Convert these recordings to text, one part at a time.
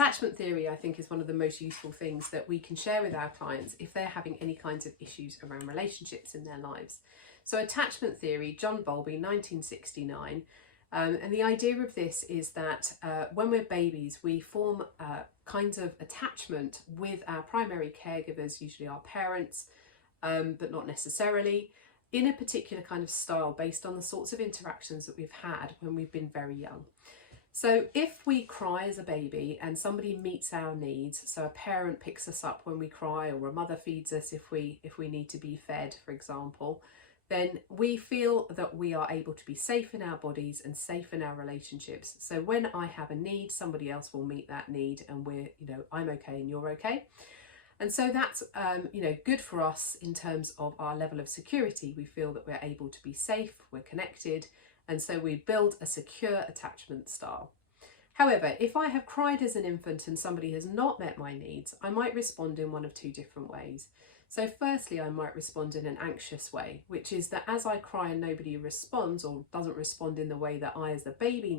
Attachment theory, I think, is one of the most useful things that we can share with our clients if they're having any kinds of issues around relationships in their lives. So attachment theory, John Bowlby, 1969. And the idea of this is that when we're babies, we form kinds of attachment with our primary caregivers, usually our parents, but not necessarily, in a particular kind of style based on the sorts of interactions that we've had when we've been very young. So if we cry as a baby and somebody meets our needs, so a parent picks us up when we cry, or a mother feeds us if we need to be fed, for example, then we feel that we are able to be safe in our bodies and safe in our relationships. So when I have a need, somebody else will meet that need, and I'm okay and you're okay. And so that's, good for us in terms of our level of security. We feel that we're able to be safe, we're connected, and so we build a secure attachment style. However, if I have cried as an infant and somebody has not met my needs, I might respond in one of two different ways. So firstly, I might respond in an anxious way, which is that as I cry and nobody responds or doesn't respond in the way that I as the baby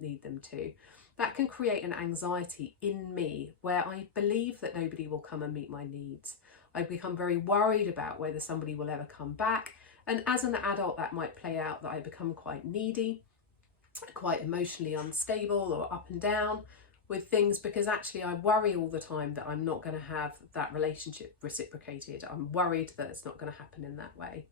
need them to, that can create an anxiety in me where I believe that nobody will come and meet my needs. I become very worried about whether somebody will ever come back. And as an adult, that might play out that I become quite needy, quite emotionally unstable or up and down with things, because actually I worry all the time that I'm not going to have that relationship reciprocated. I'm worried that it's not going to happen in that way.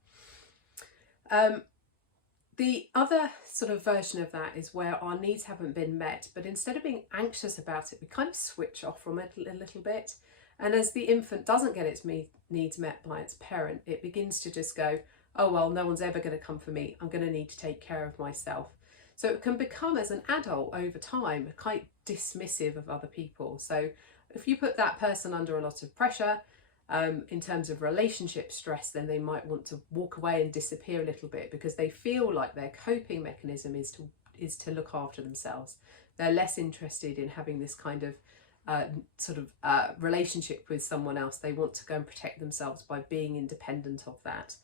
The other sort of version of that is where our needs haven't been met, but instead of being anxious about it, we kind of switch off from it a little bit. And as the infant doesn't get its needs met by its parent, it begins to just go, oh, well, no one's ever going to come for me. I'm going to need to take care of myself. So it can become, as an adult over time, quite dismissive of other people. So if you put that person under a lot of pressure in terms of relationship stress, then they might want to walk away and disappear a little bit because they feel like their coping mechanism is to look after themselves. They're less interested in having this kind of relationship with someone else. They want to go and protect themselves by being independent of that.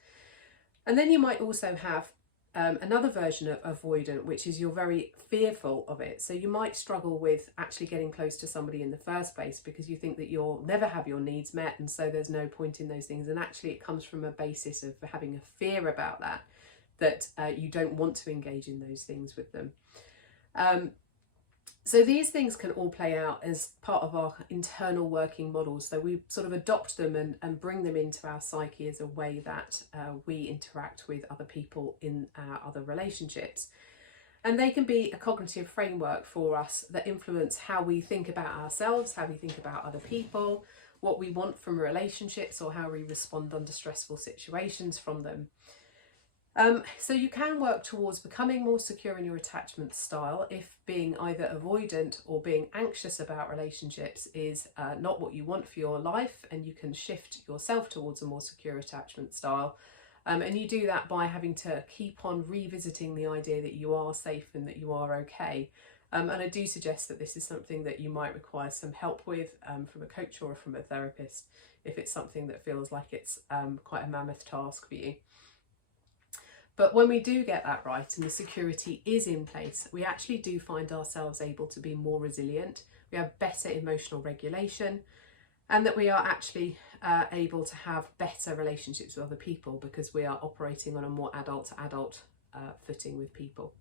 And then you might also have another version of avoidant, which is you're very fearful of it. So you might struggle with actually getting close to somebody in the first place because you think that you'll never have your needs met, and so there's no point in those things. And actually it comes from a basis of having a fear about that you don't want to engage in those things with them. So these things can all play out as part of our internal working models. So we sort of adopt them and bring them into our psyche as a way that we interact with other people in our other relationships. And they can be a cognitive framework for us that influence how we think about ourselves, how we think about other people, what we want from relationships, or how we respond under stressful situations from them. So you can work towards becoming more secure in your attachment style if being either avoidant or being anxious about relationships is not what you want for your life, and you can shift yourself towards a more secure attachment style. And you do that by having to keep on revisiting the idea that you are safe and that you are okay. And I do suggest that this is something that you might require some help with from a coach or from a therapist if it's something that feels like it's quite a mammoth task for you. But when we do get that right and the security is in place, we actually do find ourselves able to be more resilient. We have better emotional regulation, and that we are actually able to have better relationships with other people because we are operating on a more adult to adult footing with people.